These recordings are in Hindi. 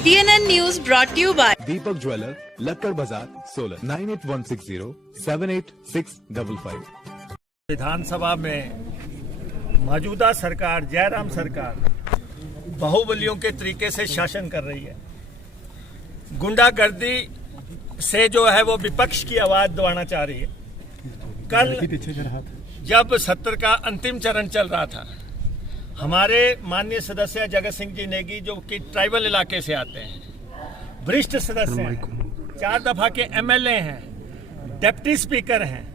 TNN News brought to you by Deepak jeweller, Lakkar Bazaar, Solan 9816078655। विधानसभा में मौजूदा सरकार, जयराम सरकार, बाहुबलियों के तरीके से शासन कर रही है। गुंडागर्दी से जो है वो विपक्ष की आवाज दबाना चाह रही है। कल जब सत्र का अंतिम चरण चल रहा था, हमारे माननीय सदस्य जगत सिंह जी नेगी, जो कि ट्राइबल इलाके से आते हैं, वरिष्ठ सदस्य हैं, 4 दफा के MLA हैं, डिप्टी स्पीकर हैं,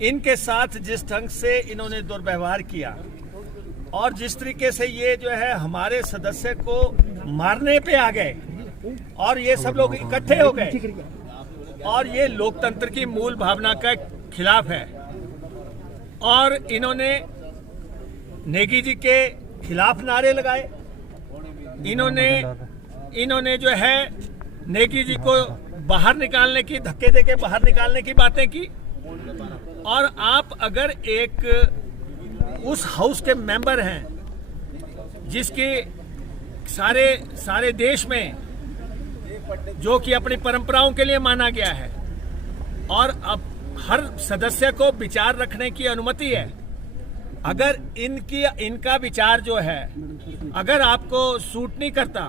इनके साथ जिस ढंग से इन्होंने दुर्व्यवहार किया और जिस तरीके से ये जो है हमारे सदस्य को मारने पे आ गए और ये सब लोग इकट्ठे हो गए और ये लोकतंत्र की मूल भावना के खिलाफ है। और इन्होंने नेगी जी के खिलाफ नारे लगाए। इन्होंने जो है नेगी जी को बाहर निकालने की, धक्के देके बाहर निकालने की बातें की। और आप अगर एक उस हाउस के मेंबर हैं जिसके सारे देश में जो कि अपनी परंपराओं के लिए माना गया है और अब हर सदस्य को विचार रखने की अनुमति है, अगर इनका विचार जो है अगर आपको सूट नहीं करता,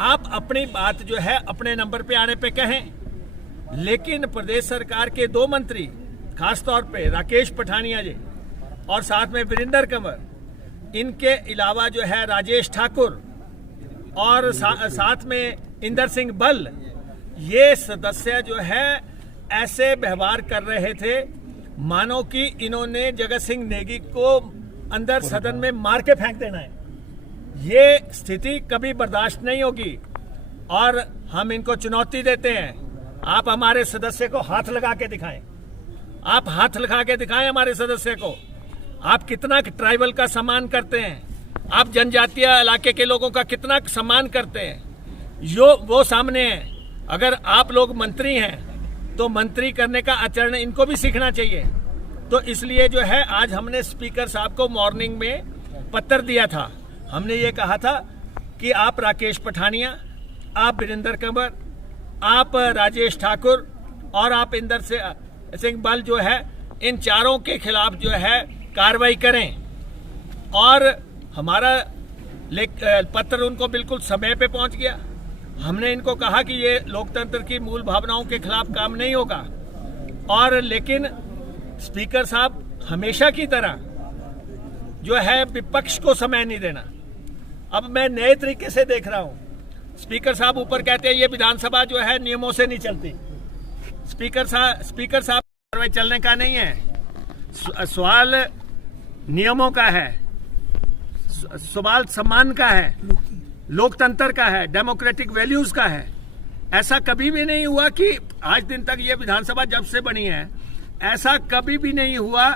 आप अपनी बात जो है अपने नंबर पे आने पे कहें। लेकिन प्रदेश सरकार के 2 मंत्री, खासतौर पे राकेश पठानिया जी और साथ में वीरेंद्र कंवर, इनके अलावा जो है राजेश ठाकुर और साथ में इंदर सिंह बल, ये सदस्य जो है ऐसे व्यवहार कर रहे थे मानो कि इन्होंने जगत सिंह नेगी को अंदर सदन में मार के फेंक देना है। ये स्थिति कभी बर्दाश्त नहीं होगी और हम इनको चुनौती देते हैं। आप हमारे सदस्य को हाथ लगा के दिखाएं, आप हाथ लगा के दिखाएं हमारे सदस्य को। आप कितना ट्राइबल का सम्मान करते हैं, आप जनजातीय इलाके के लोगों का कितना सम्मान करते हैं, वो सामने है। अगर आप लोग मंत्री हैं तो मंत्री करने का आचरण इनको भी सीखना चाहिए। तो इसलिए जो है आज हमने स्पीकर साहब को मॉर्निंग में पत्र दिया था। हमने ये कहा था कि आप राकेश पठानिया, आप वीरेंद्र कंवर, आप राजेश ठाकुर और आप इंदर सिंह बल जो है, इन चारों के खिलाफ जो है कार्रवाई करें। और हमारा पत्र उनको बिल्कुल समय पे पहुंच गया। हमने इनको कहा कि ये लोकतंत्र की मूल भावनाओं के खिलाफ काम नहीं होगा। और लेकिन स्पीकर साहब हमेशा की तरह जो है विपक्ष को समय नहीं देना। अब मैं नए तरीके से देख रहा हूं, स्पीकर साहब ऊपर कहते हैं ये विधानसभा जो है नियमों से नहीं चलती। स्पीकर साहब कार्रवाई चलने का नहीं है, सवाल नियमों का है, सवाल सम्मान का है, लोकतंत्र का है, डेमोक्रेटिक वैल्यूज का है। ऐसा कभी भी नहीं हुआ कि आज दिन तक ये विधानसभा जब से बनी है, ऐसा कभी भी नहीं हुआ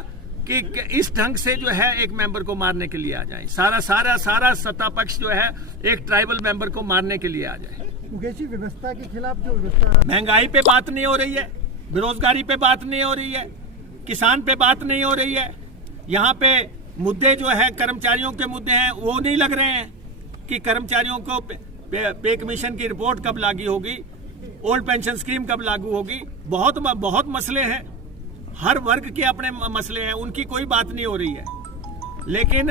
कि इस ढंग से जो है एक मेंबर को मारने के लिए आ जाए। सारा सत्ता पक्ष जो है एक ट्राइबल मेंबर को मारने के लिए आ जाए। व्यवस्था के खिलाफ जो व्यवस्था, महंगाई पे बात नहीं हो रही है, बेरोजगारी पे बात नहीं हो रही है, किसान पे बात नहीं हो रही है। यहाँ पे मुद्दे जो है कर्मचारियों के मुद्दे हैं, वो नहीं लग रहे हैं कि कर्मचारियों को पे कमीशन की रिपोर्ट कब लागू होगी, ओल्ड पेंशन स्कीम कब लागू होगी। बहुत मसले हैं, हर वर्ग के अपने मसले हैं, उनकी कोई बात नहीं हो रही है। लेकिन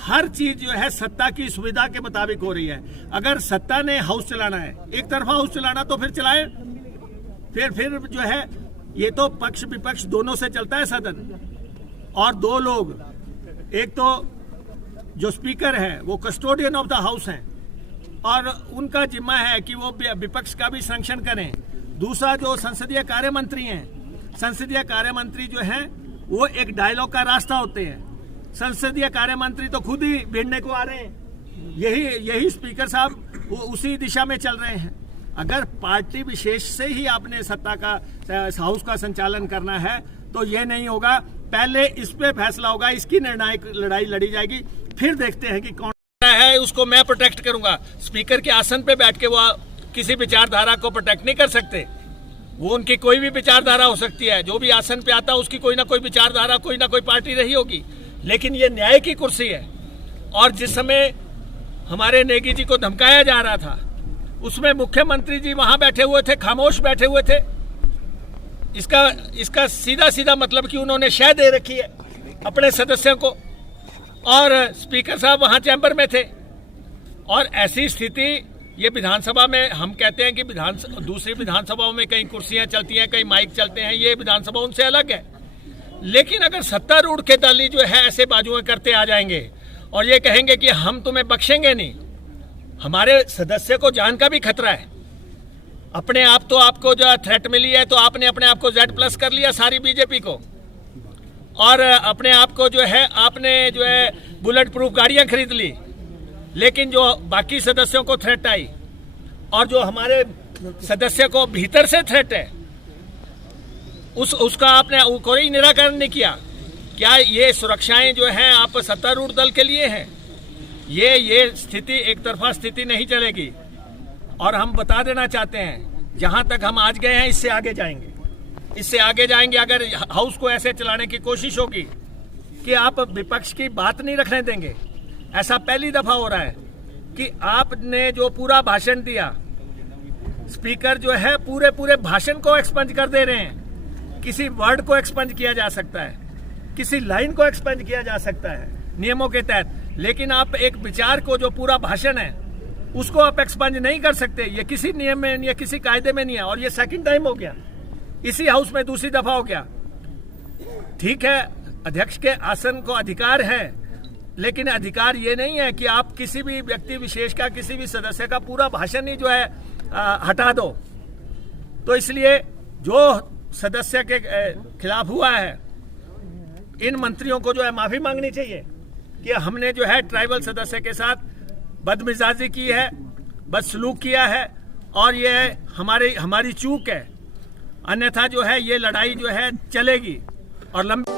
हर चीज जो है सत्ता की सुविधा के मुताबिक हो रही है। अगर सत्ता ने हाउस चलाना है, एक तरफा हाउस चलाना, तो फिर चलाए। फिर जो है ये तो पक्ष विपक्ष दोनों से चलता है सदन। और 2 लोग, एक तो जो स्पीकर है वो कस्टोडियन ऑफ द हाउस हैं और उनका जिम्मा है कि वो विपक्ष का भी संरक्षण करें। दूसरा जो संसदीय कार्य मंत्री हैं, संसदीय कार्य मंत्री जो हैं वो एक डायलॉग का रास्ता होते हैं। संसदीय कार्य मंत्री तो खुद ही भिड़ने को आ रहे हैं। यही स्पीकर साहब वो उसी दिशा में चल रहे हैं। अगर पार्टी विशेष से ही आपने सत्ता का हाउस का संचालन करना है तो ये नहीं होगा। पहले इस पे फैसला होगा, इसकी निर्णायक लड़ाई लड़ी जाएगी, फिर देखते हैं कि कौन है उसको मैं प्रोटेक्ट करूंगा। स्पीकर के आसन पे बैठ के वो किसी विचारधारा को प्रोटेक्ट नहीं कर सकते। वो उनकी कोई भी विचारधारा हो सकती है, जो भी आसन पे आता है उसकी कोई ना कोई विचारधारा, कोई ना कोई पार्टी रही होगी। लेकिन ये न्याय की कुर्सी है। और जिस समय हमारे नेगी जी को धमकाया जा रहा था उसमें मुख्यमंत्री जी वहां बैठे हुए थे, खामोश बैठे हुए थे। इसका सीधा सीधा मतलब कि उन्होंने शय दे रखी है अपने सदस्यों को, और स्पीकर साहब वहां चैम्बर में थे। और ऐसी स्थिति ये विधानसभा में, हम कहते हैं कि दूसरी विधानसभाओं में कई कुर्सियां चलती हैं, कई माइक चलते हैं, ये विधानसभा उनसे अलग है। लेकिन अगर सत्तारूढ़ के दल जो है ऐसे बाजुएं करते आ जाएंगे और ये कहेंगे कि हम तुम्हें बख्शेंगे नहीं, हमारे सदस्य को जान का भी खतरा है। अपने आप तो आपको जो थ्रेट मिली है तो आपने अपने आप को Z+ कर लिया सारी बीजेपी को, और अपने आप को जो है आपने जो है बुलेट प्रूफ गाड़ियां खरीद ली। लेकिन जो बाकी सदस्यों को थ्रेट आई और जो हमारे सदस्य को भीतर से थ्रेट है उसका आपने कोई निराकरण नहीं किया। क्या ये सुरक्षाएं जो हैं आप सत्तारूढ़ दल के लिए हैं? ये स्थिति एक तरफा स्थिति नहीं चलेगी। और हम बता देना चाहते हैं, जहां तक हम आज गए हैं इससे आगे जाएंगे, इससे आगे जाएंगे। अगर हाउस को ऐसे चलाने की कोशिश होगी कि आप विपक्ष की बात नहीं रखने देंगे, ऐसा पहली दफा हो रहा है कि आपने जो पूरा भाषण दिया, स्पीकर जो है पूरे भाषण को एक्सपंज कर दे रहे हैं। किसी वर्ड को एक्सपंज किया जा सकता है, किसी लाइन को एक्सपंज किया जा सकता है नियमों के तहत, लेकिन आप एक विचार को जो पूरा भाषण है उसको आप एक्सपंज नहीं कर सकते। ये किसी नियम में या किसी कायदे में नहीं है। और ये सेकंड टाइम हो गया, इसी हाउस में दूसरी दफा हो गया। ठीक है, अध्यक्ष के आसन को अधिकार है, लेकिन अधिकार ये नहीं है कि आप किसी भी व्यक्ति विशेष का, किसी भी सदस्य का पूरा भाषण ही जो है हटा दो। तो इसलिए जो सदस्य के खिलाफ हुआ है, इन मंत्रियों को जो है माफी मांगनी चाहिए कि हमने जो है ट्राइबल सदस्य के साथ बदमिजाजी की है, बदसलूक किया है, और ये हमारी चूक है। अन्यथा जो है ये लड़ाई जो है चलेगी और लंबी